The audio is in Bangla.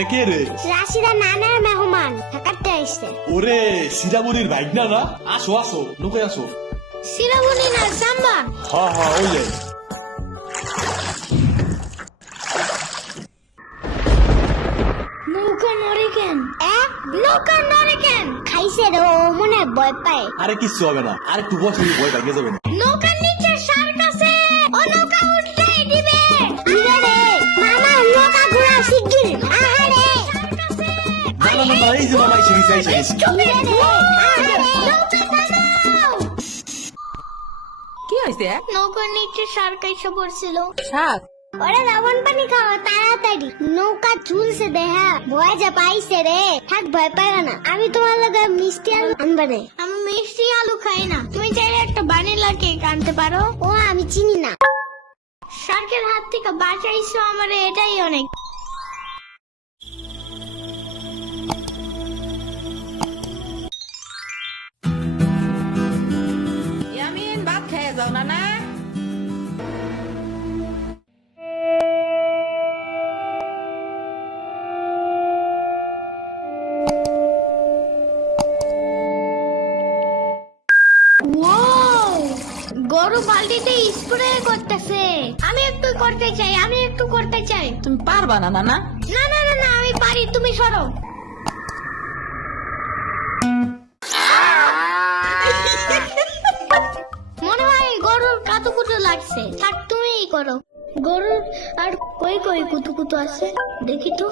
এটা কে রে? রাশিদা নানার মেহমান থাকাতে আইছে। ওরে সিরামনির ভাইগনা না? আসো আসো, ঢুকে আসো। সিরাবনি না সাম্বা। হ্যাঁ হ্যাঁ ওই যে। নৌকা নড়ে কেন? নৌকা নড়ে কেন? খাইছে রে, ও মনে হয় ভয় পায়। আরে কিচ্ছু হবে না, আর একটু বসে ভয় ভাগে যাবে না। নৌকার নিচে শার্ক আছে, ও নৌকা উল্টাই দিবে। ইরে রে মামা, নৌকা ঘোরা শিগগির। আহারে না না না না, এই যে মামা এসে গেছে, এসে গেছে। ইরে রে আহারে, নৌকা থামাও। কি হয়েছে? নৌকার নিচে শার্ক এসে পড়ছিল। শাক? ওরে লবণ পানি খাও তাড়াতাড়ি, নৌকা ঝুলছে দেহা, ভয় যা পাইছে রে। থাক ভয় পাইবে না, আমি তোমার লগে মিষ্টি আলু আনবা রে। আমি মিষ্টি আলু খাই না, তুমি চাইলে একটা ভ্যানিলা কেক আনতে পারো। ও আমি চিনি না। শার্কের হাত থেকে বাঁচাইছো আমারে, এটাই অনেক। ইয়ামিন, ভাত খেয়ে যাও না না? গরু বালতিতে স্প্রে করতেছে। আমি একটু করতে চাই, আমি একটু করতে চাই। তুমি পারবা না না না? না না না না, আমি পারি, তুমি সরো। মনে হয় গরুর কাতুকুতু লাগছে, থাক তুমিই করো। গরুর আর কই কই কুতুকুতু আছে দেখি তো।